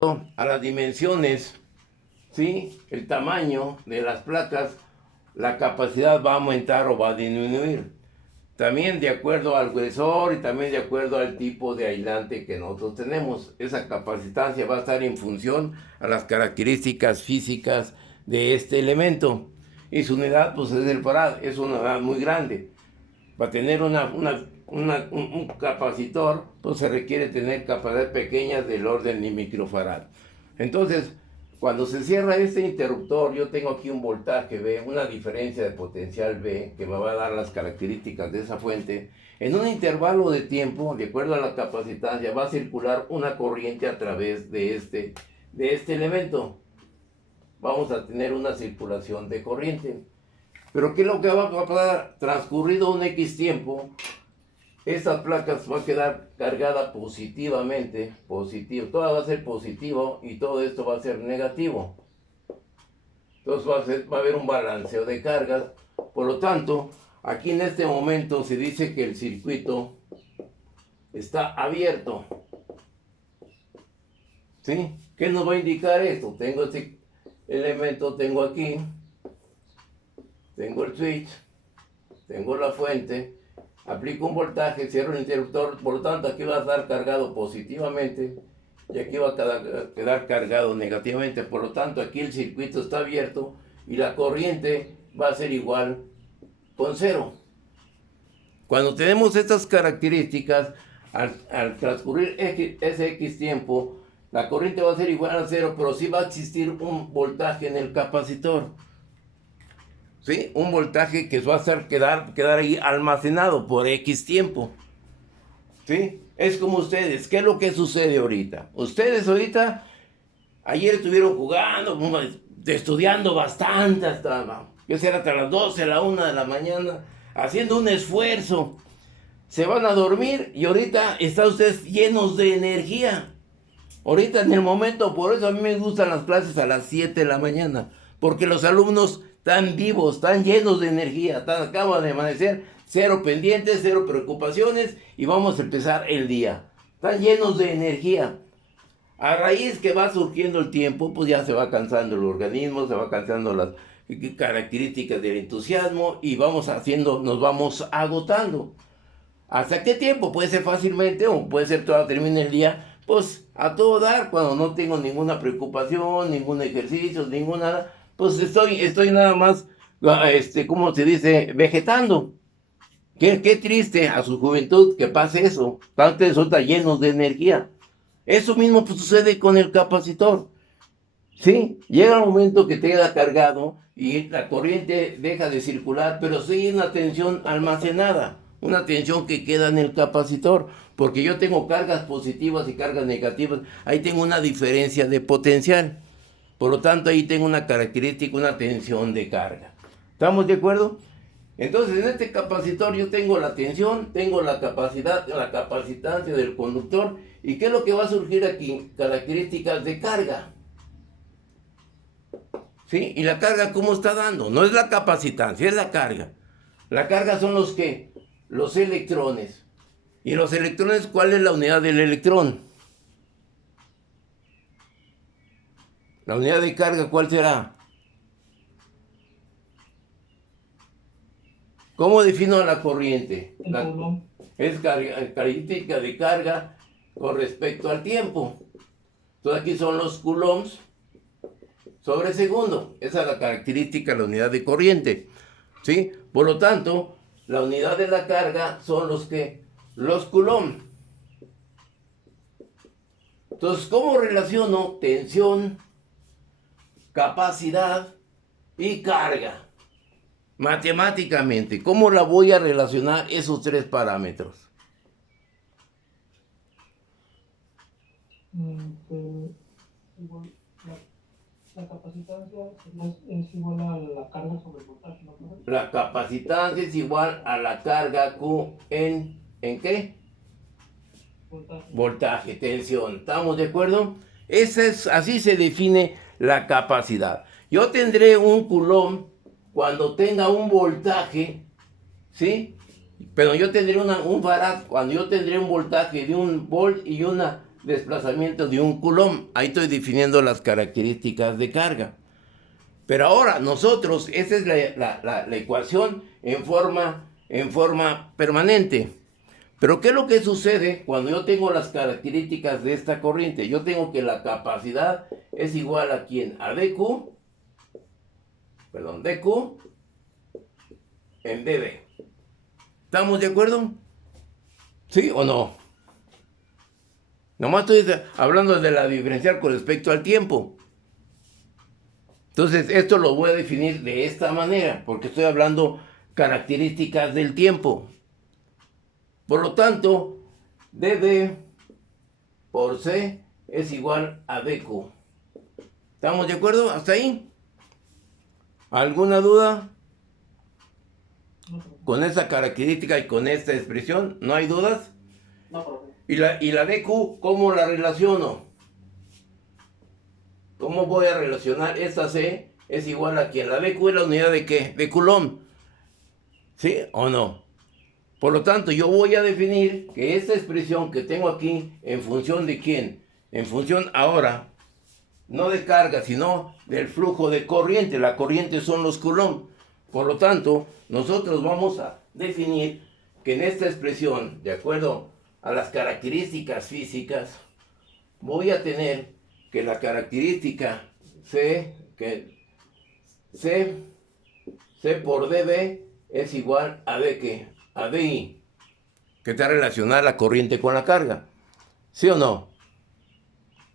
a las dimensiones, ¿sí? El tamaño de las placas, la capacidad va a aumentar o va a disminuir. También de acuerdo al gruesor y también de acuerdo al tipo de aislante que nosotros tenemos. Esa capacitancia va a estar en función a las características físicas de este elemento. Y su unidad, pues es el farad, es una unidad muy grande. Para tener un capacitor, pues se requiere tener capacidades pequeñas del orden de microfarad. Entonces, cuando se cierra este interruptor, yo tengo aquí un voltaje B, una diferencia de potencial B, que me va a dar las características de esa fuente. En un intervalo de tiempo, de acuerdo a la capacitancia, va a circular una corriente a través de este elemento. Vamos a tener una circulación de corriente. Pero ¿qué es lo que va a pasar? Transcurrido un X tiempo, estas placas va a quedar cargada positivamente, todo va a ser positivo y todo esto va a ser negativo. Entonces va a haber un balanceo de cargas. Por lo tanto, aquí en este momento se dice que el circuito está abierto. ¿Sí? ¿Qué nos va a indicar esto? Tengo este elemento, tengo aquí, tengo el switch, tengo la fuente, aplico un voltaje, cierro el interruptor, por lo tanto aquí va a estar cargado positivamente y aquí va a quedar cargado negativamente. Por lo tanto, aquí el circuito está abierto y la corriente va a ser igual con cero. Cuando tenemos estas características, al transcurrir ese X tiempo, la corriente va a ser igual a cero, pero sí va a existir un voltaje en el capacitor. ¿Sí? Un voltaje que va a hacer quedar ahí almacenado por X tiempo. ¿Sí? Es como ustedes. ¿Qué es lo que sucede ahorita? Ustedes ahorita, ayer estuvieron jugando, estudiando bastante, hasta las 12, a la 1 de la mañana, haciendo un esfuerzo. Se van a dormir y ahorita están ustedes llenos de energía. Ahorita en el momento, por eso a mí me gustan las clases a las 7 de la mañana, porque los alumnos están vivos, están llenos de energía, acaban de amanecer, cero pendientes, cero preocupaciones y vamos a empezar el día. Están llenos de energía. A raíz que va surgiendo el tiempo, pues ya se va cansando el organismo, se va cansando las características del entusiasmo y nos vamos agotando. ¿Hasta qué tiempo? Puede ser fácilmente o puede ser todo termine el día, pues a todo dar, cuando no tengo ninguna preocupación, ningún ejercicio, ninguna, pues estoy nada más, ¿cómo se dice? Vegetando. Qué triste a su juventud que pase eso. Tanto resulta llenos de energía. Eso mismo pues, sucede con el capacitor. ¿Sí? Llega un momento que te queda cargado y la corriente deja de circular, pero sigue una tensión almacenada, una tensión que queda en el capacitor, porque yo tengo cargas positivas y cargas negativas, ahí tengo una diferencia de potencial, por lo tanto ahí tengo una característica, una tensión de carga. ¿Estamos de acuerdo? Entonces en este capacitor yo tengo la tensión, tengo la capacidad, la capacitancia del conductor, y ¿qué es lo que va a surgir aquí? Características de carga. ¿Sí? Y la carga, ¿cómo está dando? No es la capacitancia, es la carga. La carga son los electrones. ¿Y los electrones, cuál es la unidad del electrón? La unidad de carga, ¿cuál será? ¿Cómo defino la corriente? Es característica de carga con respecto al tiempo. Entonces aquí son los coulombs sobre segundo. Esa es la característica de la unidad de corriente. ¿Sí? Por lo tanto, la unidad de la carga son los coulombs. Entonces, ¿cómo relaciono tensión, capacidad y carga? Matemáticamente, ¿cómo la voy a relacionar esos tres parámetros? La capacitancia es igual a la carga sobre el voltaje, ¿no? La capacitancia es igual a la carga Q ¿en qué? Voltaje, tensión. ¿Estamos de acuerdo? Así se define la capacidad. Yo tendré un coulomb cuando tenga un voltaje, ¿sí? Pero yo tendré un farad cuando yo tendré un voltaje de 1 volt y una desplazamiento de un coulomb. Ahí estoy definiendo las características de carga. Pero ahora nosotros, esa es la ecuación en forma permanente. Pero ¿qué es lo que sucede cuando yo tengo las características de esta corriente? Yo tengo que la capacidad es igual a ¿quién? A dQ en dB. ¿Estamos de acuerdo? ¿Sí o no? Nomás estoy hablando de la diferencial con respecto al tiempo. Entonces, esto lo voy a definir de esta manera, porque estoy hablando características del tiempo. Por lo tanto, dB por C es igual a dQ. ¿Estamos de acuerdo? ¿Hasta ahí? ¿Alguna duda? Con esa característica y con esta expresión, ¿no hay dudas? No, profe. ¿Y la dQ, cómo la relaciono? ¿Cómo voy a relacionar esta C? Es igual a ¿quién? La dQ es la unidad de ¿qué? De Coulomb. ¿Sí o no? Por lo tanto, yo voy a definir que esta expresión que tengo aquí, en función de ¿quién? En función ahora, no de carga, sino del flujo de corriente. La corriente son los Coulomb. Por lo tanto, nosotros vamos a definir que en esta expresión, de acuerdo a las características físicas, voy a tener que la característica C por dB es igual a D ¿qué? A DI, que está relacionada la corriente con la carga. ¿Sí o no?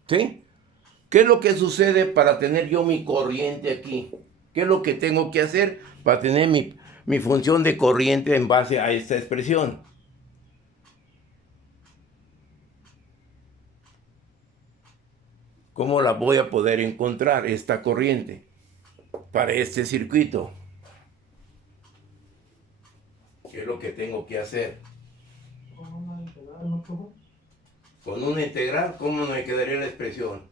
¿Sí? ¿Qué es lo que sucede para tener yo mi corriente aquí? ¿Qué es lo que tengo que hacer para tener mi función de corriente en base a esta expresión? ¿Cómo la voy a poder encontrar, esta corriente, para este circuito? ¿Qué es lo que tengo que hacer? Con una integral, ¿no, profe? Con una integral, ¿cómo me quedaría la expresión?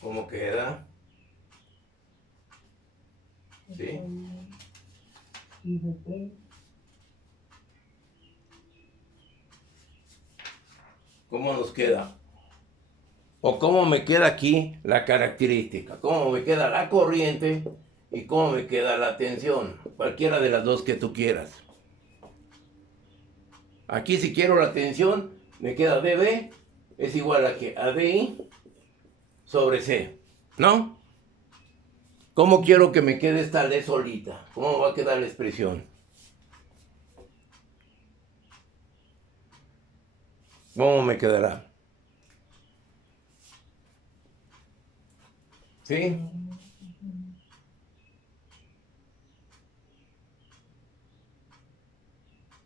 ¿Cómo queda? ¿Sí? Y de T. ¿Cómo nos queda? ¿O cómo me queda aquí la característica? ¿Cómo me queda la corriente y cómo me queda la tensión? Cualquiera de las dos que tú quieras. Aquí si quiero la tensión, me queda dB es igual a que a DI sobre C, ¿no? ¿Cómo quiero que me quede esta D solita? ¿Cómo va a quedar la expresión? ¿Cómo me quedará? ¿Sí?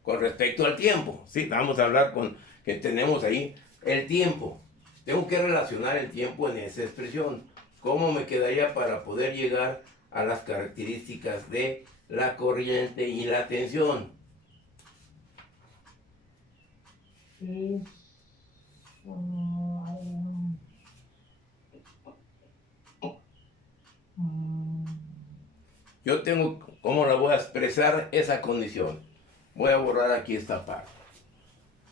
Con respecto al tiempo, ¿sí? Vamos a hablar con que tenemos ahí el tiempo. Tengo que relacionar el tiempo en esa expresión. ¿Cómo me quedaría para poder llegar a las características de la corriente y la tensión? Es. Yo tengo, ¿cómo la voy a expresar esa condición? Voy a borrar aquí esta parte.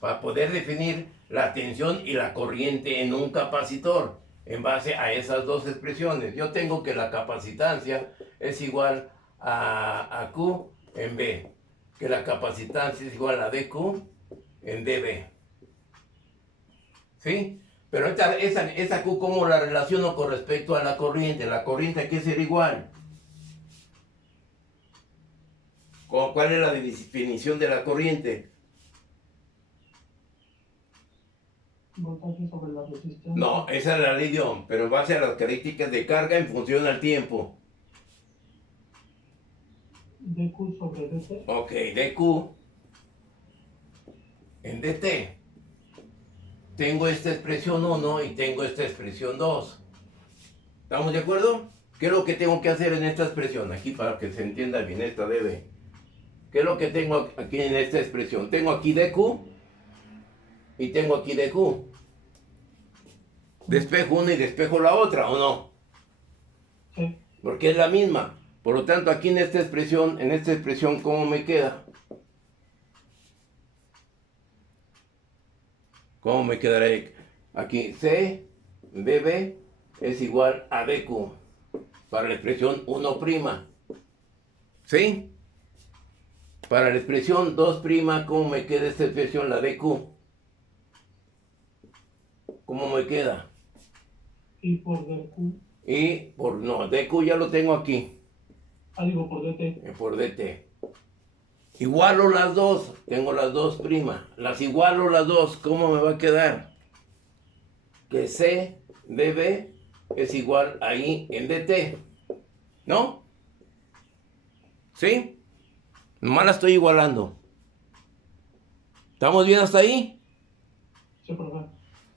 Para poder definir la tensión y la corriente en un capacitor, en base a esas dos expresiones. Yo tengo que la capacitancia es igual a Q en B, que la capacitancia es igual a dQ en dB. ¿Sí? Pero esa Q, ¿cómo la relaciono con respecto a la corriente? La corriente hay que ser igual. ¿Cuál es la definición de la corriente? Voltaje sobre la resistencia. No, esa es la ley de Ohm, pero en base a las características de carga en función al tiempo. dQ sobre dt. Ok, dQ en dt. Tengo esta expresión 1 y tengo esta expresión 2. ¿Estamos de acuerdo? ¿Qué es lo que tengo que hacer en esta expresión? Aquí para que se entienda bien esta dB. ¿Qué es lo que tengo aquí en esta expresión? Tengo aquí dQ y tengo aquí dQ. Despejo una y despejo la otra, ¿o no? Sí. Porque es la misma. Por lo tanto, aquí en esta expresión, ¿cómo me queda? ¿Cómo me quedará aquí? C dB es igual a dQ para la expresión 1'. ¿Sí? Para la expresión 2', ¿cómo me queda esta expresión, la dQ? ¿Cómo me queda? Y por dQ. No, dQ ya lo tengo aquí. Digo por dt. Por dt. Igualo las dos, tengo las 2'. Las igualo las dos, ¿cómo me va a quedar? Que C dB es igual ahí en dt. ¿No? ¿Sí? Nomás la estoy igualando. ¿Estamos bien hasta ahí? Sí, profe.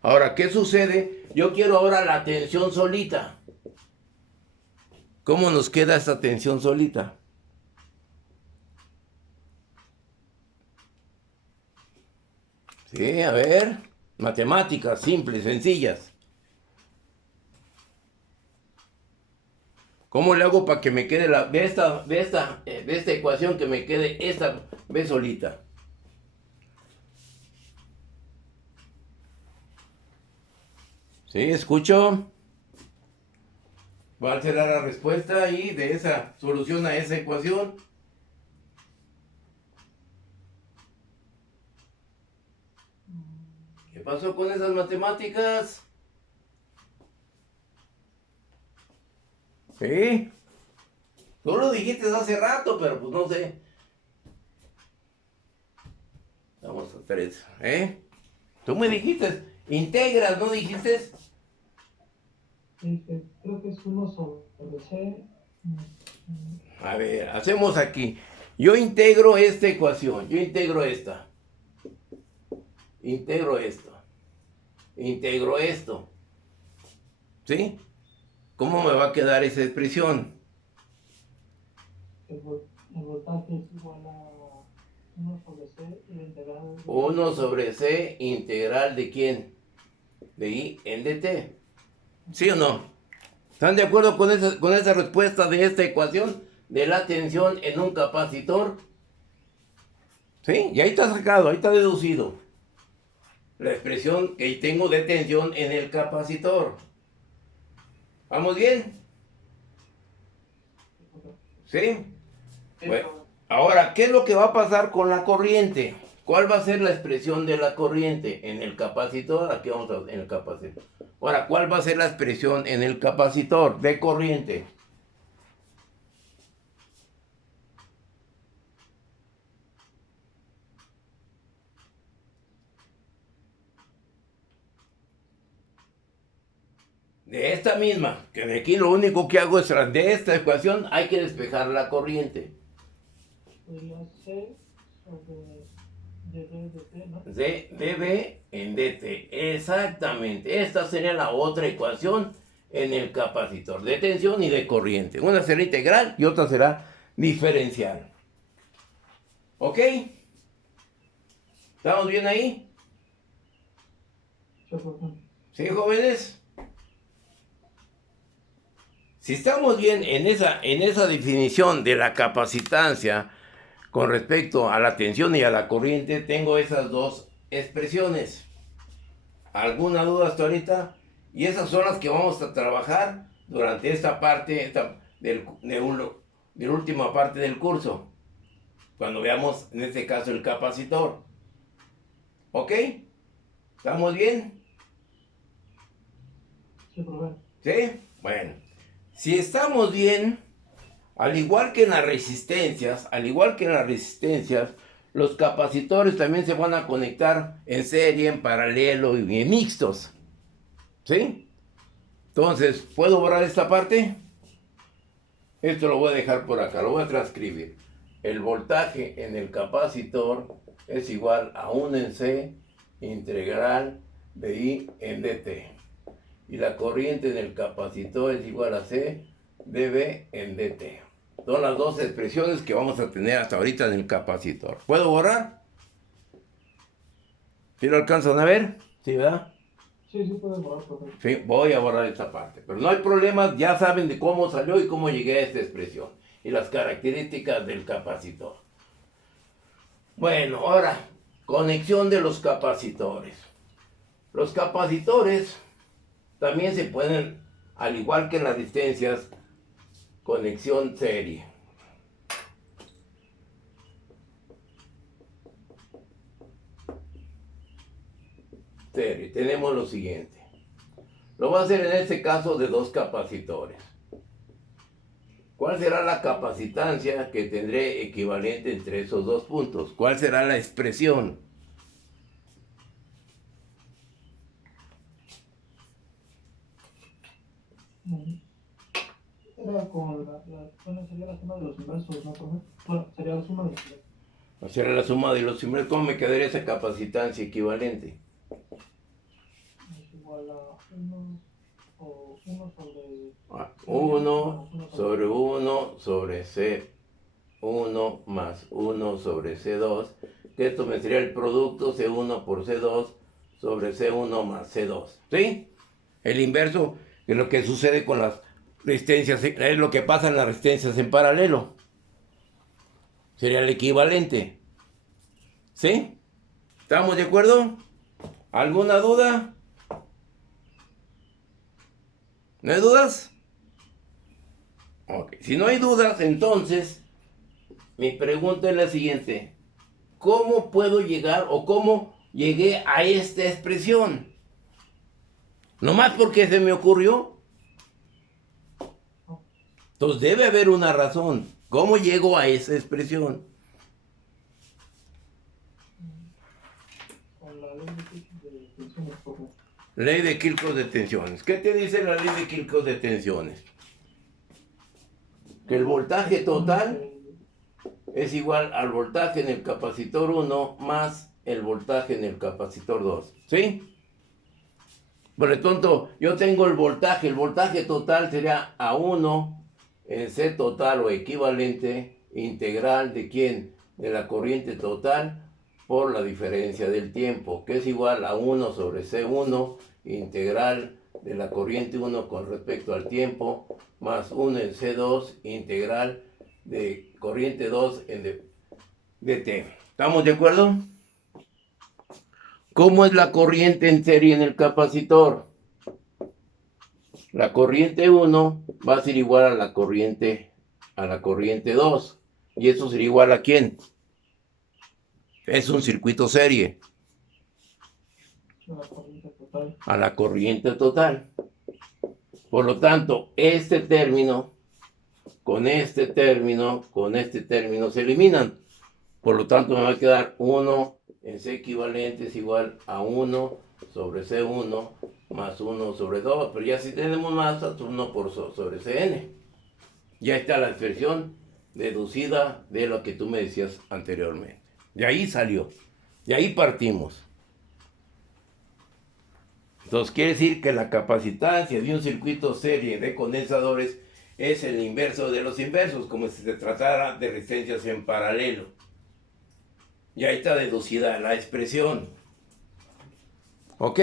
Ahora, ¿qué sucede? Yo quiero ahora la tensión solita. ¿Cómo nos queda esta tensión solita? Sí, a ver. Matemáticas simples, sencillas. ¿Cómo le hago para que me quede de esta ecuación que me quede esta B solita? ¿Sí? ¿Escucho? ¿Cuál será la respuesta ahí de esa solución a esa ecuación? ¿Qué pasó con esas matemáticas? ¿Sí? Tú lo dijiste hace rato, pero pues no sé. Vamos a 3, ¿eh? Tú me dijiste, integras, ¿no dijiste? Creo que es 1 sobre C. A ver, hacemos aquí. Yo integro esta ecuación, yo integro esta. Integro esto. Integro esto. ¿Sí? ¿Cómo me va a quedar esa expresión? El voltaje es igual a 1 sobre C y la integral. 1 sobre C integral de quién? De I en dt. ¿Sí o no? ¿Están de acuerdo con esa respuesta de esta ecuación de la tensión en un capacitor? ¿Sí? Y ahí está sacado, ahí está deducido. La expresión que tengo de tensión en el capacitor. ¿Vamos bien? ¿Sí? Bueno, ahora, ¿qué es lo que va a pasar con la corriente? ¿Cuál va a ser la expresión de la corriente en el capacitor? Aquí vamos a ver, en el capacitor. Ahora, ¿cuál va a ser la expresión en el capacitor de corriente? De esta misma, que de aquí lo único que hago es, de esta ecuación, hay que despejar la corriente. Sería C sobre dB dt, ¿no? De dB en dt. Exactamente. Esta sería la otra ecuación en el capacitor de tensión y de corriente. Una será integral y otra será diferencial. ¿Ok? ¿Estamos bien ahí? Sí, profe. ¿Sí, jóvenes? Si estamos bien en esa definición de la capacitancia con respecto a la tensión y a la corriente, tengo esas dos expresiones. ¿Alguna duda hasta ahorita? Y esas son las que vamos a trabajar durante esta parte de la última parte del curso. Cuando veamos, en este caso, el capacitor. ¿Ok? ¿Estamos bien? Sí, profe. ¿Sí? Bueno. Si estamos bien, al igual que en las resistencias, los capacitores también se van a conectar en serie, en paralelo y en mixtos. ¿Sí? Entonces, ¿puedo borrar esta parte? Esto lo voy a dejar por acá, lo voy a transcribir. El voltaje en el capacitor es igual a 1 en C integral de I en dt. Y la corriente en el capacitor es igual a C dB en dt. Son las dos expresiones que vamos a tener hasta ahorita en el capacitor. ¿Puedo borrar? ¿Sí lo alcanzan a ver? ¿Sí, verdad? Sí, puede borrar, profe. Sí, voy a borrar esta parte. Pero no hay problema, ya saben de cómo salió y cómo llegué a esta expresión. Y las características del capacitor. Bueno, ahora, conexión de los capacitores. Los capacitores también se pueden, al igual que las resistencias, conexión serie. Tenemos lo siguiente. Lo voy a hacer en este caso de dos capacitores. ¿Cuál será la capacitancia que tendré equivalente entre esos dos puntos? ¿Cuál será la expresión? Era con bueno, sería la suma de los inversos, ¿no, profe? Bueno, sería la suma de los inversos. Hacer la suma de los inversos, ¿cómo me quedaría esa capacitancia equivalente? Es igual a 1 o 1 sobre... 1 sobre 1 sobre C1 más 1 sobre C2, que esto me sería el producto C1 por C2 sobre C1 más C2, ¿sí? El inverso es lo que sucede con las resistencias, es lo que pasa en las resistencias en paralelo. Sería el equivalente, ¿sí? ¿Estamos de acuerdo? ¿Alguna duda? ¿No hay dudas? Ok, si no hay dudas, entonces mi pregunta es la siguiente. ¿Cómo puedo llegar o cómo llegué a esta expresión? ¿Nomás porque se me ocurrió? Entonces debe haber una razón. ¿Cómo llego a esa expresión? Con la ley de tensiones, profe. Ley de Kirchhoff de tensiones. ¿Qué te dice la ley de Kirchhoff de tensiones? Que el voltaje total es igual al voltaje en el capacitor 1 más el voltaje en el capacitor 2. ¿Sí? Por lo tanto, yo tengo el voltaje total sería A1 en C total o equivalente integral de ¿quién? De la corriente total por la diferencia del tiempo, que es igual a 1 sobre C1 integral de la corriente 1 con respecto al tiempo, más 1 en C2 integral de corriente 2 en dt. ¿Estamos de acuerdo? ¿Cómo es la corriente en serie en el capacitor? La corriente 1 va a ser igual a la corriente 2. ¿Y eso sería igual a quién? Es un circuito serie. La corriente total. A la corriente total. Por lo tanto, este término con este término se eliminan. Por lo tanto, me va a quedar 1 en C equivalente es igual a 1 sobre C1 más 1 sobre 2. Pero ya si tenemos masa, 1 por sobre Cn. Ya está la expresión deducida de lo que tú me decías anteriormente. De ahí salió. De ahí partimos. Entonces quiere decir que la capacitancia de un circuito serie de condensadores es el inverso de los inversos, como si se tratara de resistencias en paralelo. Y ahí está deducida la expresión. ¿Ok?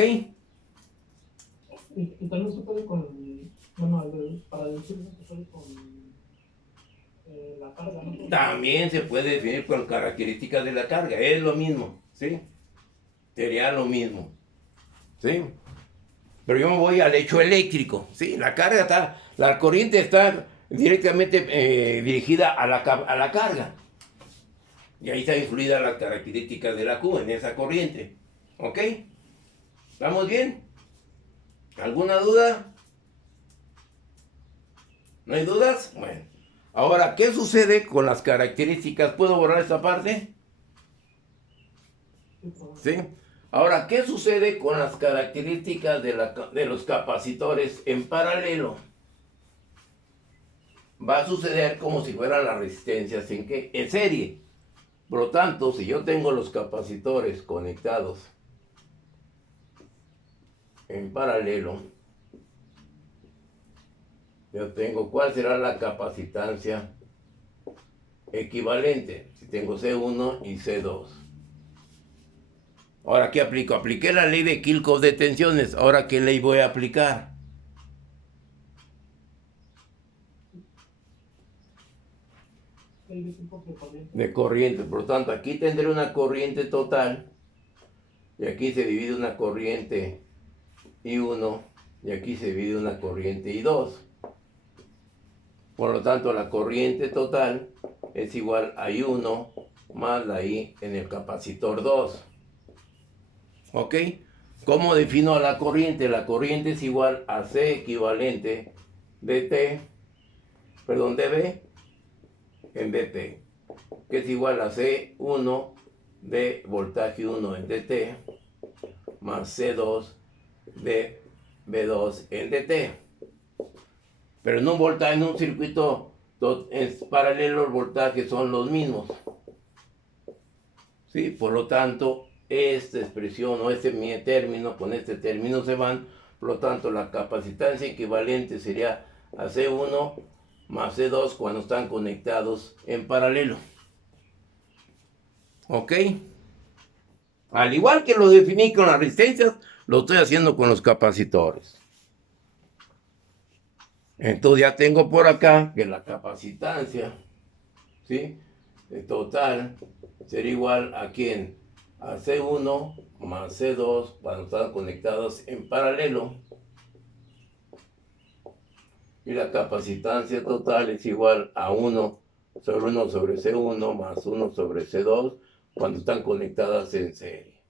Y también se puede con, bueno, para deducirlo se puede con la carga, ¿no? También se puede definir con características de la carga. Es lo mismo, ¿sí? Sería lo mismo, ¿sí? Pero yo me voy al hecho eléctrico, ¿sí? La carga está, la corriente está directamente dirigida a la carga. Y ahí está influida las características de la Q en esa corriente. ¿Ok? ¿Estamos bien? ¿Alguna duda? ¿No hay dudas? Bueno. Ahora, ¿qué sucede con las características? ¿Puedo borrar esta parte? ¿Sí? Ahora, ¿qué sucede con las características de los capacitores en paralelo? Va a suceder como si fueran las resistencias en serie. Por lo tanto, si yo tengo los capacitores conectados en paralelo, yo tengo cuál será la capacitancia equivalente. Si tengo C1 y C2. Ahora, ¿qué aplico? Apliqué la ley de Kirchhoff de tensiones. Ahora, ¿qué ley voy a aplicar? Ley de Kirchhoff de corriente. De corriente. Por lo tanto, aquí tendré una corriente total y aquí se divide una corriente I1 y aquí se divide una corriente I2. Por lo tanto, la corriente total es igual a I1 más la I en el capacitor 2. ¿Ok? ¿Cómo defino la corriente? La corriente es igual a C equivalente dB en dt, que es igual a C1 de voltaje 1 en dt más C2 de V2 en dt. Pero en un circuito paralelo, los voltajes son los mismos. ¿Sí? Por lo tanto, esta expresión o este término con este término se van. Por lo tanto, la capacitancia equivalente sería a C1 más C2 cuando están conectados en paralelo. ¿Ok? Al igual que lo definí con las resistencias, lo estoy haciendo con los capacitores. Entonces ya tengo por acá que la capacitancia, ¿sí?, total sería igual a ¿quién? A C1 más C2 cuando están conectados en paralelo. Y la capacitancia total es igual a 1 sobre C1 más 1 sobre C2 cuando están conectadas en serie.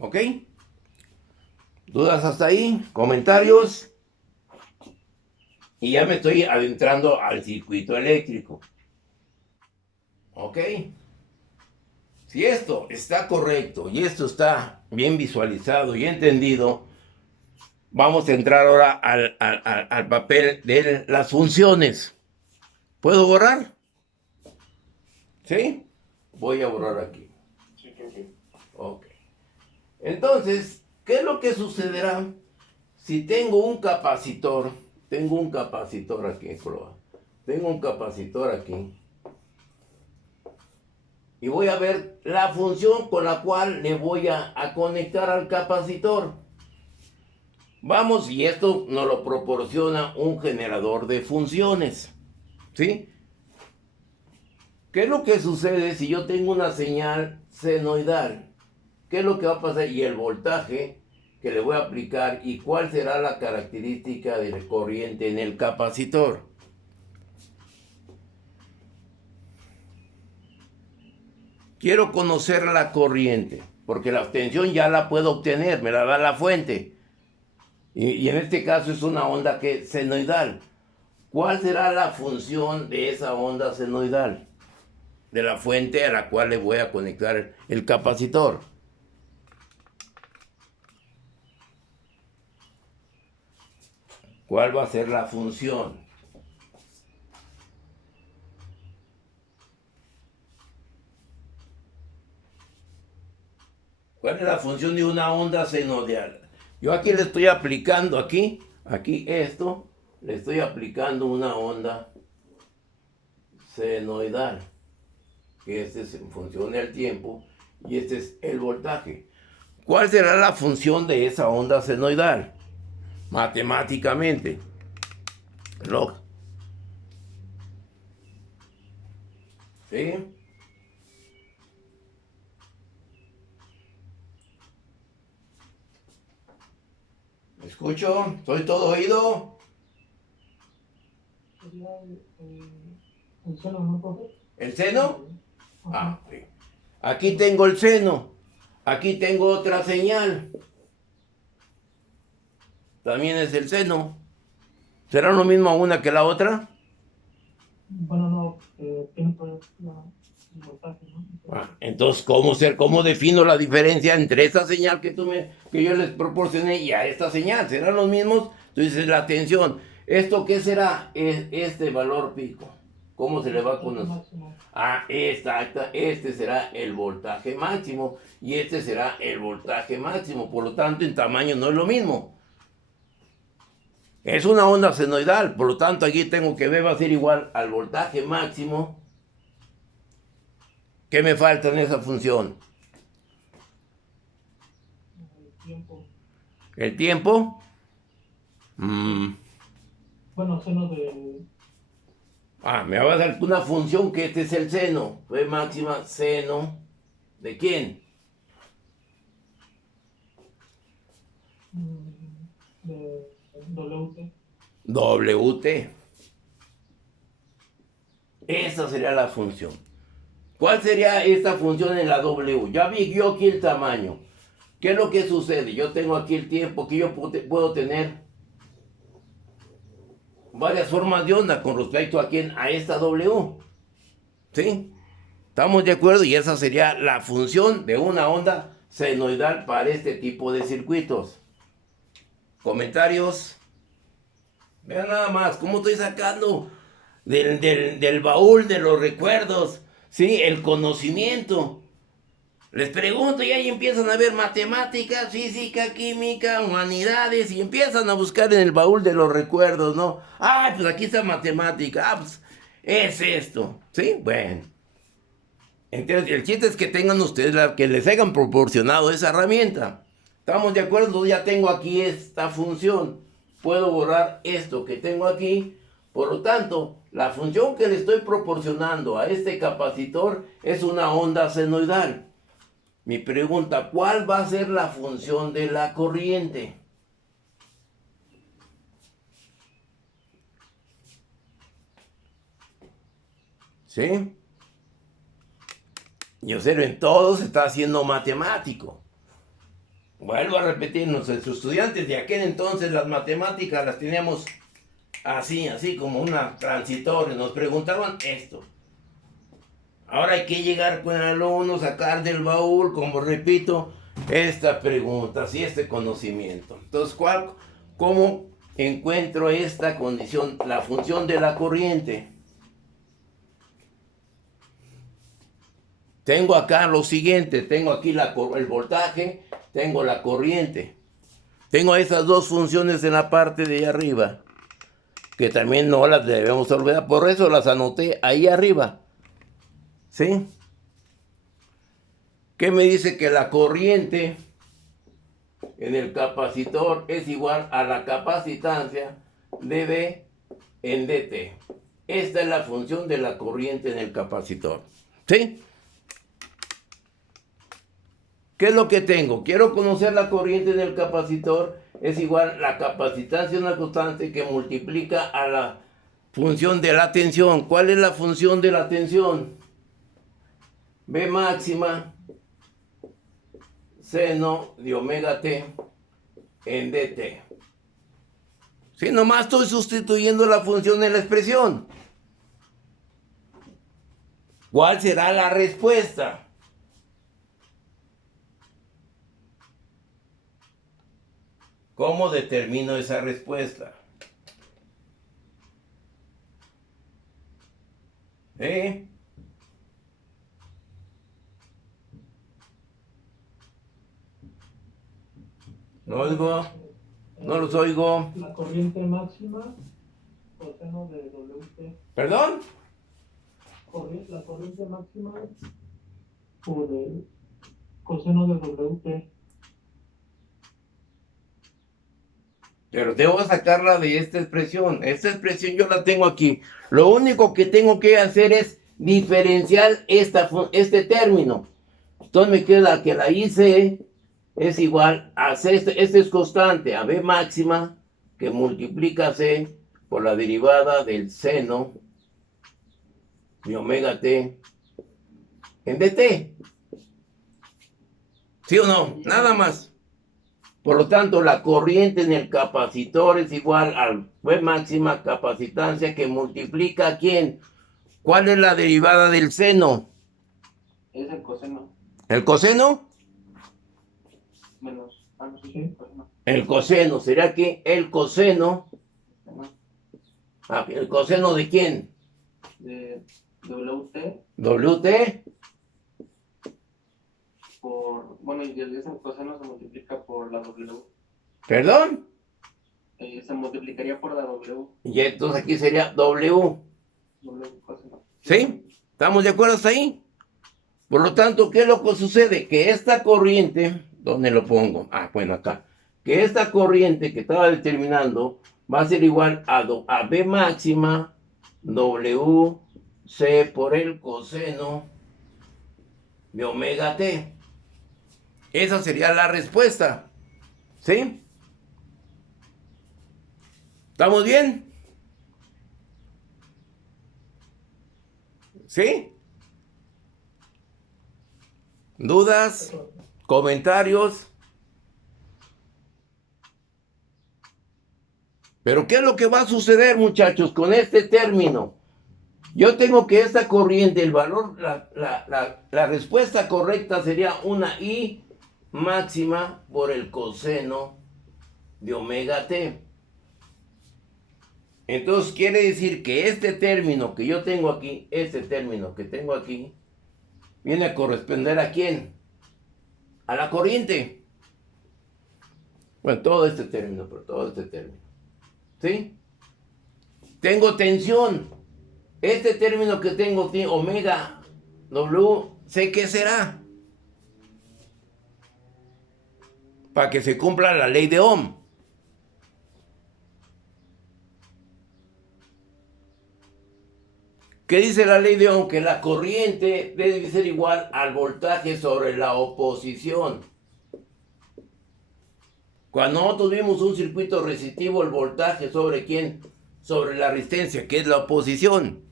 ¿Ok? ¿Dudas hasta ahí? ¿Comentarios? Y ya me estoy adentrando al circuito eléctrico. ¿Ok? Si esto está correcto y esto está bien visualizado y entendido, vamos a entrar ahora al papel de las funciones. ¿Puedo borrar? ¿Sí? Voy a borrar aquí. Ok. Entonces, ¿qué es lo que sucederá si tengo un capacitor? Tengo un capacitor aquí, prueba. Tengo un capacitor aquí. Y voy a ver la función con la cual le voy a conectar al capacitor. Vamos, y esto nos lo proporciona un generador de funciones. ¿Sí? ¿Qué es lo que sucede si yo tengo una señal senoidal? ¿Qué es lo que va a pasar? Y el voltaje que le voy a aplicar y cuál será la característica de la corriente en el capacitor. Quiero conocer la corriente, porque la obtención ya la puedo obtener, me la da la fuente. Y en este caso es una onda senoidal. ¿Cuál será la función de esa onda senoidal? De la fuente a la cual le voy a conectar el capacitor. ¿Cuál va a ser la función? ¿Cuál es la función de una onda senoidal? Yo aquí le estoy aplicando, aquí esto, le estoy aplicando una onda senoidal, que este es en función del tiempo y este es el voltaje. ¿Cuál será la función de esa onda senoidal? Matemáticamente, log. ¿Sí? ¿Me escucho? ¿Soy todo oído? Sería el seno, ¿no, profe? ¿El seno? Ajá. Ah, sí. Aquí tengo el seno. Aquí tengo otra señal. También es el seno. ¿Será lo mismo una que la otra? Bueno, no, tiene por el voltaje, ¿no? Entonces, ¿cómo defino la diferencia entre esa señal que yo les proporcioné y a esta señal? ¿Serán los mismos? Entonces, la tensión. ¿Esto qué será? Este valor pico. ¿Cómo se le va a conocer? Exacto. Este será el voltaje máximo y este será el voltaje máximo. Por lo tanto, en tamaño no es lo mismo. Es una onda senoidal, por lo tanto aquí tengo que B va a ser igual al voltaje máximo. ¿Qué me falta en esa función? El tiempo. ¿El tiempo? Bueno, seno de... Me va a dar una función que este es el seno. V máxima seno. ¿De quién? de WT. WT. Esa sería la función. ¿Cuál sería esta función en la W? Ya vi yo aquí el tamaño. ¿Qué es lo que sucede? Yo tengo aquí el tiempo que yo puedo tener varias formas de onda con respecto a esta W. ¿Sí? ¿Estamos de acuerdo? Y esa sería la función de una onda senoidal para este tipo de circuitos. ¿Comentarios? Vean nada más cómo estoy sacando del baúl de los recuerdos, ¿sí? El conocimiento. Les pregunto y ahí empiezan a ver matemáticas, física, química, humanidades y empiezan a buscar en el baúl de los recuerdos, ¿no? Ah, pues aquí está matemática, ah, pues es esto, ¿sí? Bueno. Entonces el chiste es que tengan ustedes, que les hayan proporcionado esa herramienta. ¿Estamos de acuerdo? Ya tengo aquí esta función. Puedo borrar esto que tengo aquí. Por lo tanto, la función que le estoy proporcionando a este capacitor es una onda senoidal. Mi pregunta, ¿cuál va a ser la función de la corriente? ¿Sí? Y observen, todo se está haciendo matemático. Vuelvo a repetir, nuestros estudiantes de aquel entonces las matemáticas las teníamos así como una transitoria. Nos preguntaban esto. Ahora hay que llegar con el alumno, sacar del baúl, como repito, esta pregunta, y este conocimiento. Entonces, ¿cómo encuentro esta condición, la función de la corriente? Tengo acá lo siguiente, tengo aquí el voltaje, tengo la corriente. Tengo esas dos funciones en la parte de arriba, que también no las debemos olvidar, por eso las anoté ahí arriba. ¿Sí? ¿Qué me dice? Que la corriente en el capacitor es igual a la capacitancia de B en dt. Esta es la función de la corriente en el capacitor. ¿Sí? ¿Qué es lo que tengo? Quiero conocer la corriente en el capacitor. Es igual la capacitancia, una constante que multiplica a la función de la tensión. ¿Cuál es la función de la tensión? B máxima seno de omega t en dt. Si nomás estoy sustituyendo la función en la expresión. ¿Cuál será la respuesta? ¿Cómo determino esa respuesta? ¿Eh? No oigo. No los oigo. La corriente máxima, coseno de WT. ¿Perdón? La corriente máxima por el coseno de WT. Pero debo sacarla de esta expresión. Esta expresión yo la tengo aquí. Lo único que tengo que hacer es diferenciar este término. Entonces me queda que la IC es igual a C. Este es constante, a B máxima, que multiplica C por la derivada del seno de omega t en dt. ¿Sí o no? Nada más. Por lo tanto, la corriente en el capacitor es igual a V máxima capacitancia que multiplica ¿a quién? ¿Cuál es la derivada del seno? Es el coseno. ¿El coseno? Menos. Ah, no, sí, coseno. El coseno, ¿será que el coseno? ¿El coseno de quién? De WT ¿WT? por. Bueno, y ese coseno se multiplica por la W. ¿Perdón? Se multiplicaría por la W. Y entonces aquí sería W. W coseno. ¿Sí? ¿Estamos de acuerdo hasta ahí? Por lo tanto, ¿qué es lo que sucede? Que esta corriente, ¿dónde lo pongo? Ah, bueno, acá. Que esta corriente que estaba determinando va a ser igual a B máxima WC por el coseno de omega t. Esa sería la respuesta. ¿Sí? ¿Estamos bien? ¿Sí? ¿Dudas? ¿Comentarios? Pero ¿qué es lo que va a suceder, muchachos, con este término? Yo tengo que esta corriente, el valor, la respuesta correcta sería una I máxima por el coseno de omega t. Entonces quiere decir que este término que yo tengo aquí, este término que tengo aquí, viene a corresponder ¿a quién? A la corriente. Bueno, todo este término, pero todo este término. ¿Sí? Tengo tensión. Este término que tengo, omega W, sé qué será. Para que se cumpla la ley de Ohm. ¿Qué dice la ley de Ohm? Que la corriente debe ser igual al voltaje sobre la oposición. Cuando nosotros vimos un circuito resistivo, el voltaje sobre quién? Sobre la resistencia, que es la oposición.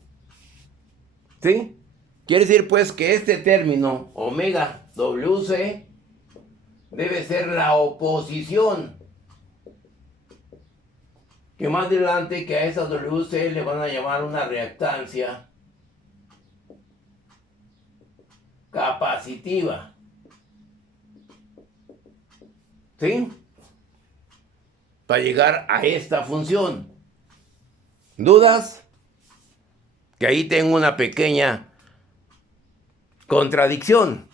¿Sí? Quiere decir pues que este término, omega WC, debe ser la oposición. Que más adelante que a esa WC le van a llamar una reactancia capacitiva. ¿Sí? Para llegar a esta función. ¿Dudas? Que ahí tengo una pequeña contradicción.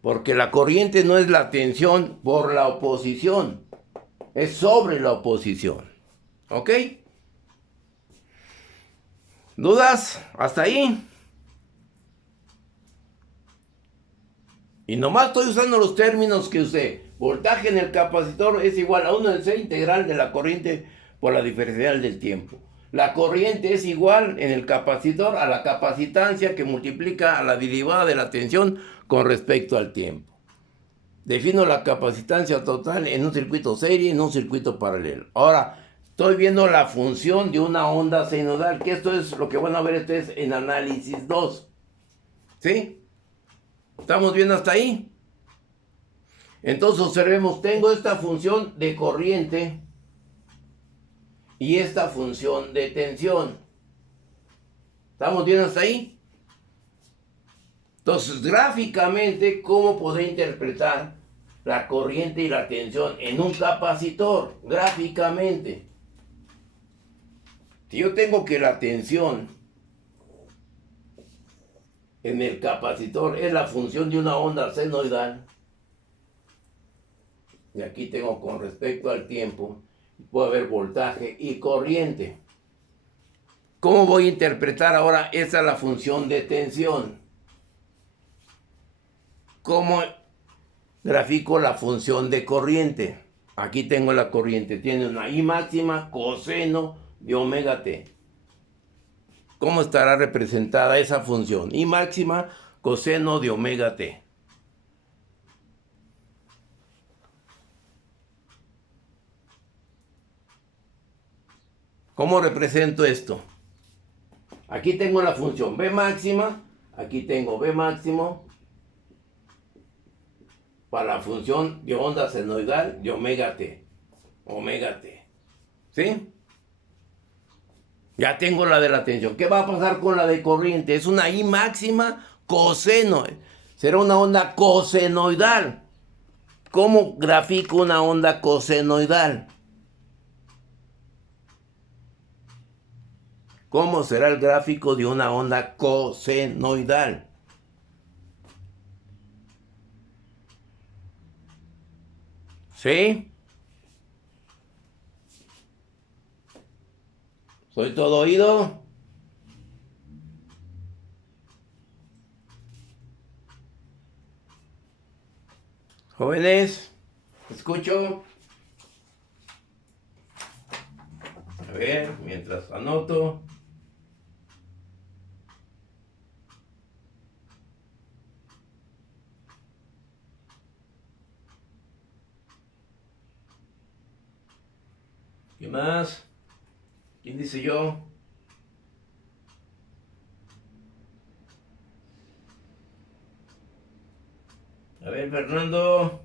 Porque la corriente no es la tensión por la oposición. Es sobre la oposición. ¿Ok? ¿Dudas? ¿Hasta ahí? Y nomás estoy usando los términos que usé. Voltaje en el capacitor es igual a 1 en C integral de la corriente por la diferencial del tiempo. La corriente es igual en el capacitor a la capacitancia que multiplica a la derivada de la tensión con respecto al tiempo. Defino la capacitancia total en un circuito serie y en un circuito paralelo. Ahora, estoy viendo la función de una onda senoidal, que esto es lo que van a ver ustedes en análisis 2. ¿Sí? ¿Estamos viendo hasta ahí? Entonces observemos, tengo esta función de corriente y esta función de tensión. ¿Estamos viendo hasta ahí? Entonces, gráficamente, ¿cómo puedo interpretar la corriente y la tensión en un capacitor? Gráficamente. Si yo tengo que la tensión en el capacitor es la función de una onda senoidal, y aquí tengo con respecto al tiempo, puede haber voltaje y corriente. ¿Cómo voy a interpretar ahora esa la función de tensión? ¿Cómo grafico la función de corriente? Aquí tengo la corriente, tiene una I máxima coseno de omega t. ¿Cómo estará representada esa función? I máxima coseno de omega t. ¿Cómo represento esto? Aquí tengo la función B máxima, aquí tengo B máximo para la función de onda senoidal de omega t. Omega t. ¿Sí? Ya tengo la de la tensión. ¿Qué va a pasar con la de corriente? Es una I máxima coseno. Será una onda cosenoidal. ¿Cómo grafico una onda cosenoidal? ¿Cómo será el gráfico de una onda cosenoidal? ¿Sí? ¿Soy todo oído? Jóvenes, escucho. A ver, mientras anoto. ¿Qué más? ¿Quién dice yo? A ver, Fernando.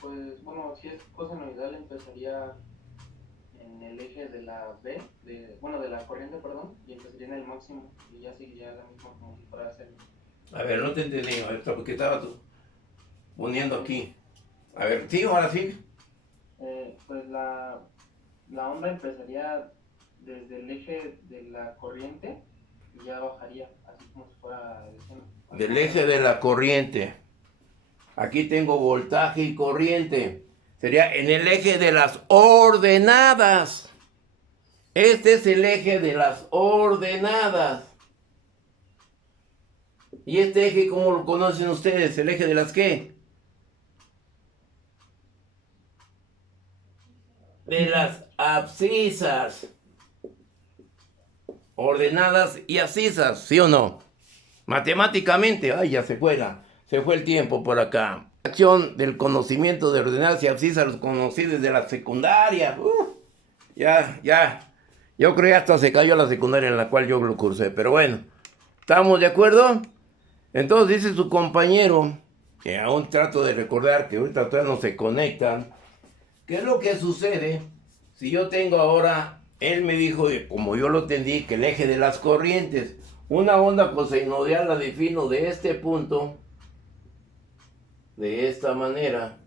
Pues bueno, si es cosenoidal empezaría en el eje de la B, de la corriente, perdón, y empezaría en el máximo y ya seguiría la misma como si fuera seno. A ver, no te entendí, porque estaba tú poniendo aquí. A ver, sí, ahora sí. Pues la onda empezaría desde el eje de la corriente y ya bajaría, así como si fuera el seno. Del eje de la corriente. Aquí tengo voltaje y corriente. Sería en el eje de las ordenadas. Este es el eje de las ordenadas. ¿Y este eje cómo lo conocen ustedes? ¿El eje de las qué? De las abscisas. Ordenadas y abscisas, ¿sí o no? Matemáticamente, ay, ya se fue el tiempo por acá. La acción del conocimiento de ordenadas y abscisas los conocí desde la secundaria. Yo creo que hasta se cayó la secundaria en la cual yo lo cursé, pero bueno, ¿estamos de acuerdo? Entonces dice su compañero, que aún trato de recordar que ahorita todavía no se conectan, ¿qué es lo que sucede si yo tengo ahora, él me dijo, como yo lo entendí, que el eje de las corrientes, una onda cosenoidal la defino de este punto, de esta manera.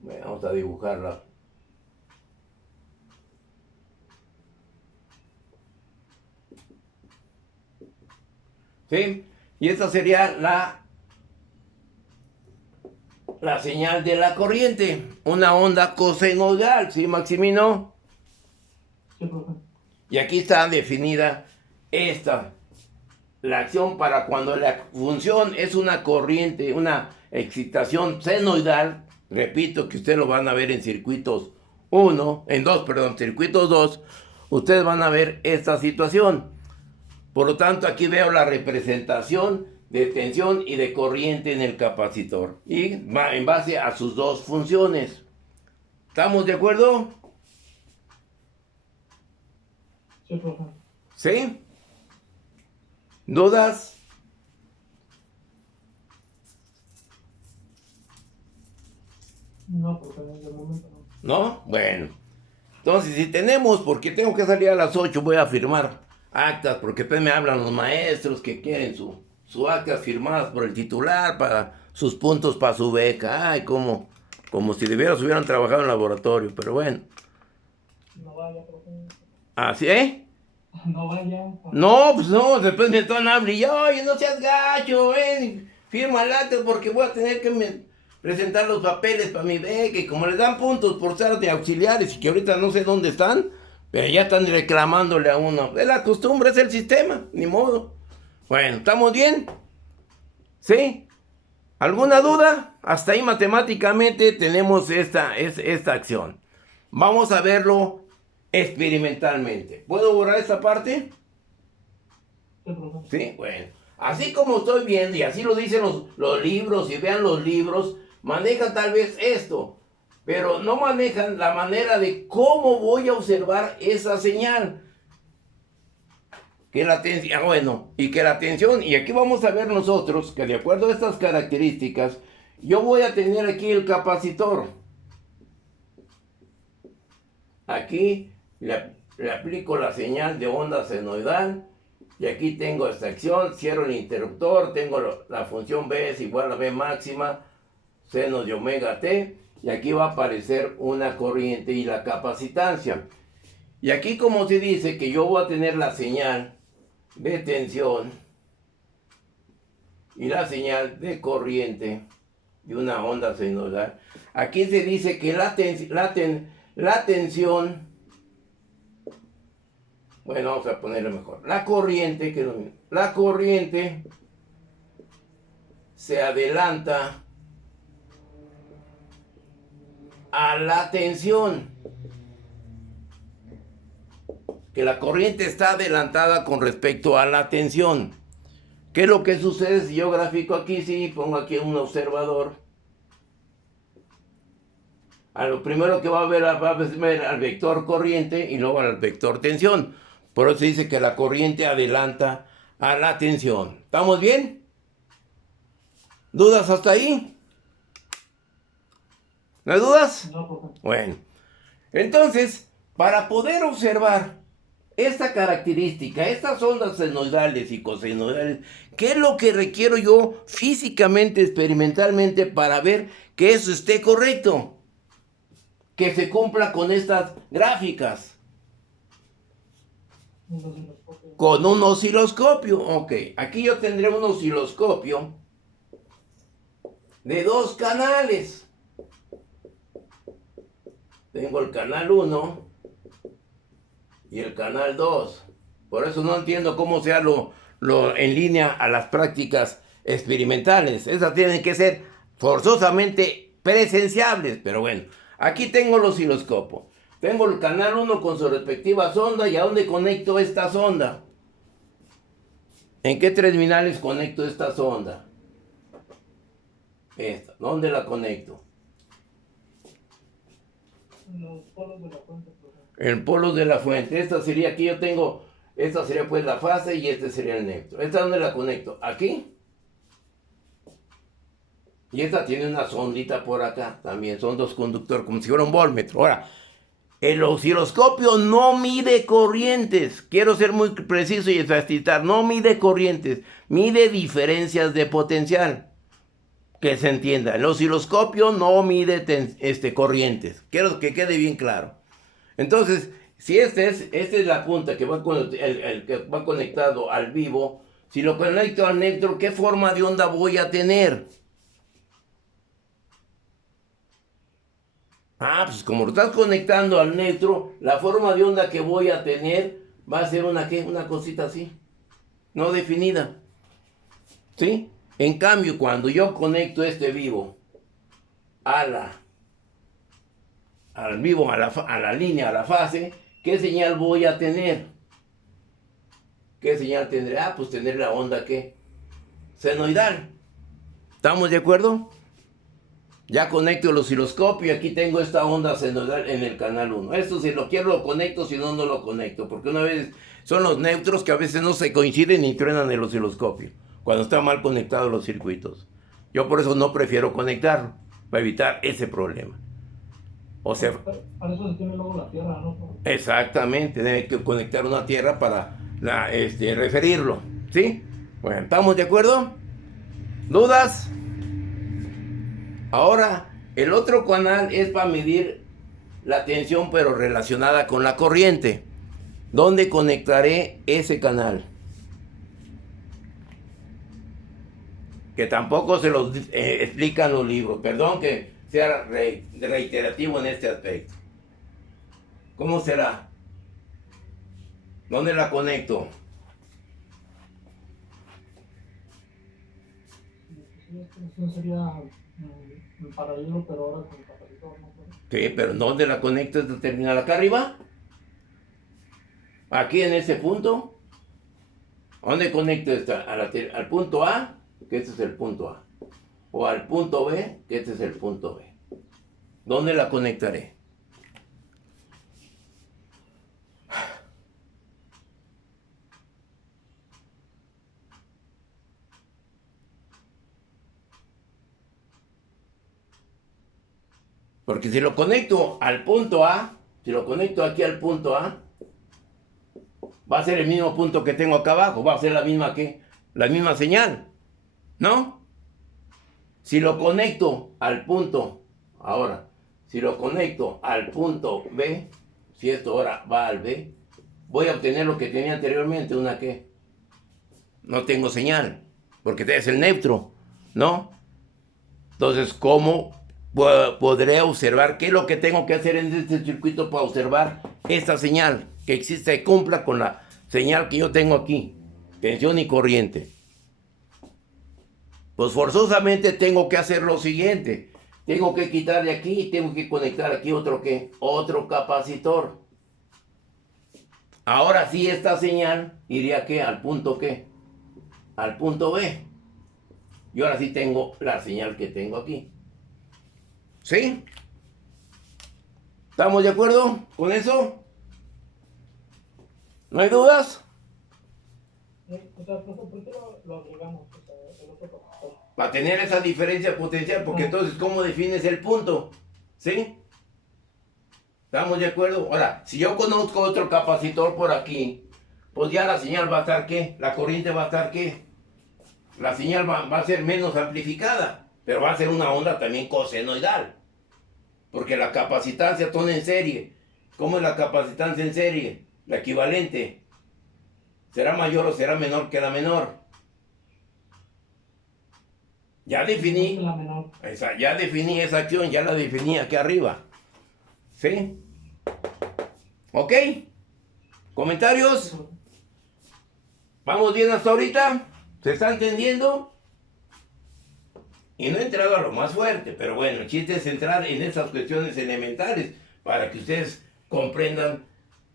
Bueno, vamos a dibujarla. ¿Sí? Y esta sería la señal de la corriente, una onda cosenoidal, ¿sí, Maximino? Sí, profe. Y aquí está definida la acción para cuando la función es una corriente, una excitación senoidal. Repito que ustedes lo van a ver en circuitos circuitos 2, ustedes van a ver esta situación. Por lo tanto, aquí veo la representación de tensión y de corriente en el capacitor. Y va en base a sus dos funciones. ¿Estamos de acuerdo? Sí, profe. ¿Sí? ¿Dudas? No, profe, de momento no. ¿No? Bueno. Entonces, si tenemos, porque tengo que salir a las 8, voy a firmar actas, porque después me hablan los maestros que quieren su actas firmadas por el titular para sus puntos para su beca. Ay, como si de veras hubieran trabajado en laboratorio, pero bueno. No vaya, profe. ¿Así, eh? No vaya. No, pues no, después me están hablando y yo, oye, no seas gacho, firma el acta porque voy a tener que presentar los papeles para mi beca, y como les dan puntos por ser de auxiliares y que ahorita no sé dónde están, pero ya están reclamándole a uno. Es la costumbre, es el sistema, ni modo. Bueno, ¿estamos bien? ¿Sí? ¿Alguna duda? Hasta ahí matemáticamente tenemos esta acción. Vamos a verlo experimentalmente. ¿Puedo borrar esta parte? Sí, profe. Sí, bueno. Así como estoy viendo, y así lo dicen los libros, y vean los libros, manejan tal vez esto, pero no manejan la manera de cómo voy a observar esa señal. Que la tensión, y aquí vamos a ver nosotros que de acuerdo a estas características, yo voy a tener aquí el capacitor. Aquí le aplico la señal de onda senoidal, y aquí tengo esta acción, cierro el interruptor, tengo la función B es igual a B máxima, seno de omega t, y aquí va a aparecer una corriente y la capacitancia. Y aquí como se dice que yo voy a tener la señal de tensión y la señal de corriente de una onda senoidal, aquí se dice que la tensión, bueno, vamos a ponerlo mejor, la corriente se adelanta a la tensión, que la corriente está adelantada con respecto a la tensión. ¿Qué es lo que sucede si yo grafico aquí? Sí, pongo aquí un observador. A lo primero que va a ver al vector corriente y luego al vector tensión. Por eso se dice que la corriente adelanta a la tensión. ¿Estamos bien? ¿Dudas hasta ahí? ¿No hay dudas? No, profe. Bueno, entonces, para poder observar esta característica, estas ondas senoidales y cosenoidales, ¿qué es lo que requiero yo físicamente, experimentalmente, para ver que eso esté correcto? Que se cumpla con estas gráficas. Un osciloscopio. Con un osciloscopio. Ok, aquí yo tendré un osciloscopio de 2 canales. Tengo el canal 1 y el canal 2. Por eso no entiendo cómo sea lo en línea a las prácticas experimentales. Esas tienen que ser forzosamente presenciables. Pero bueno, aquí tengo el osciloscopio. Tengo el canal 1 con su respectiva sonda. ¿Y a dónde conecto esta sonda? ¿En qué terminales conecto esta sonda? Esta. ¿Dónde la conecto? Los polos de la fuente, profe. En polos de la fuente. Esta sería, aquí yo tengo, esta sería pues la fase y este sería el neutro. ¿Esta dónde la conecto? Aquí. Y esta tiene una sondita por acá. También son 2 conductores, como si fuera un voltmetro. Ahora, el osciloscopio no mide corrientes. Quiero ser muy preciso y exactitar. No mide corrientes. Mide diferencias de potencial. Que se entienda. El osciloscopio no mide corrientes. Quiero que quede bien claro. Entonces, si esta es la punta que va, que va conectado al vivo, si lo conecto al neutro, ¿qué forma de onda voy a tener? Pues como lo estás conectando al neutro, la forma de onda que voy a tener va a ser una cosita así, no definida. ¿Sí? En cambio, cuando yo conecto este vivo al vivo, a la línea, a la fase, ¿qué señal voy a tener? ¿Qué señal tendré? Pues tener la onda, ¿qué? Senoidal. ¿Estamos de acuerdo? Ya conecto el osciloscopio y aquí tengo esta onda senoidal en el canal 1. Esto si lo quiero lo conecto, si no, no lo conecto. Porque una vez son los neutros que a veces no se coinciden ni truenan el osciloscopio. Cuando están mal conectados los circuitos. Yo por eso no prefiero conectarlo. Para evitar ese problema. O sea, Para eso se tiene luego la tierra, ¿no? exactamente, debe que conectar una tierra para referirlo, ¿sí? Bueno, ¿estamos de acuerdo? ¿Dudas? Ahora, el otro canal es para medir la tensión, pero relacionada con la corriente. ¿Dónde conectaré ese canal? Que tampoco se los explican los libros. Perdón que sea reiterativo en este aspecto. ¿Cómo será? ¿Dónde la conecto? Eso sería en paralelo, pero ahora con capacitor, ¿no? Sí, pero ¿dónde la conecto esta terminal? ¿Acá arriba? ¿Aquí en ese punto? ¿Dónde conecto esta? ¿Al punto A? Que este es el punto A. ¿O al punto B? Que este es el punto B. ¿Dónde la conectaré? Porque si lo conecto al punto A, si lo conecto aquí al punto A, va a ser el mismo punto que tengo acá abajo, va a ser la misma señal, ¿no? Si lo conecto al punto, ahora, si lo conecto al punto B, si esto ahora va al B, voy a obtener lo que tenía anteriormente, una ¿qué? No tengo señal, porque es el neutro, ¿no? Entonces, ¿cómo podré observar qué es lo que tengo que hacer en este circuito para observar esta señal que existe y cumpla con la señal que yo tengo aquí, tensión y corriente? Pues forzosamente tengo que hacer lo siguiente, tengo que quitar de aquí y tengo que conectar aquí otro ¿qué? Otro capacitor. Ahora sí esta señal iría ¿qué? Al punto ¿qué? Al punto B. Y ahora sí tengo la señal que tengo aquí. ¿Sí? ¿Estamos de acuerdo con eso? ¿No hay dudas? O sea, ¿por qué lo agregamos? O sea, el otro capacitor. Para tener esa diferencia potencial, porque entonces, ¿cómo defines el punto? ¿Sí? ¿Estamos de acuerdo? Ahora, si yo conozco otro capacitor por aquí, pues ya la señal va a estar ¿qué? La corriente va a estar ¿qué? La señal va a ser menos amplificada, pero va a ser una onda también cosenoidal. Porque la capacitancia son en serie. ¿Cómo es la capacitancia en serie? La equivalente. ¿Será mayor o será menor que la menor? Ya definí. La menor. Ya definí esa acción, ya la definí aquí arriba. ¿Sí? ¿Ok? ¿Comentarios? ¿Vamos bien hasta ahorita? ¿Se está entendiendo? Y no he entrado a lo más fuerte, pero bueno, el chiste es entrar en esas cuestiones elementales para que ustedes comprendan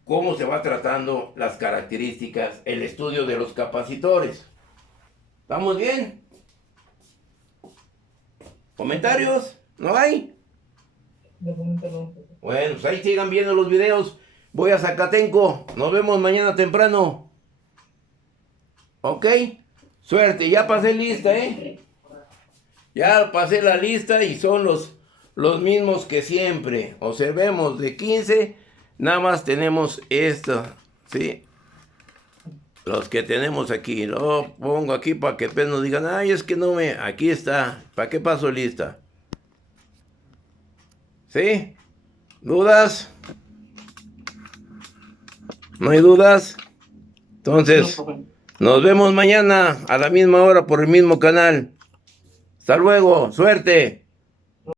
cómo se va tratando las características, el estudio de los capacitores. ¿Estamos bien? ¿Comentarios? ¿No hay? De momento no. Bueno, pues ahí sigan viendo los videos. Voy a Zacatenco. Nos vemos mañana temprano. ¿Ok? Suerte. Ya pasé lista, ¿eh? Ya pasé la lista y son los mismos que siempre. Observemos, de 15, nada más tenemos esta, ¿sí? Los que tenemos aquí. Lo pongo aquí para que después nos digan, ay, es que no me... Aquí está. ¿Para qué paso lista? ¿Sí? ¿Dudas? ¿No hay dudas? Entonces, nos vemos mañana a la misma hora por el mismo canal. Hasta luego, suerte.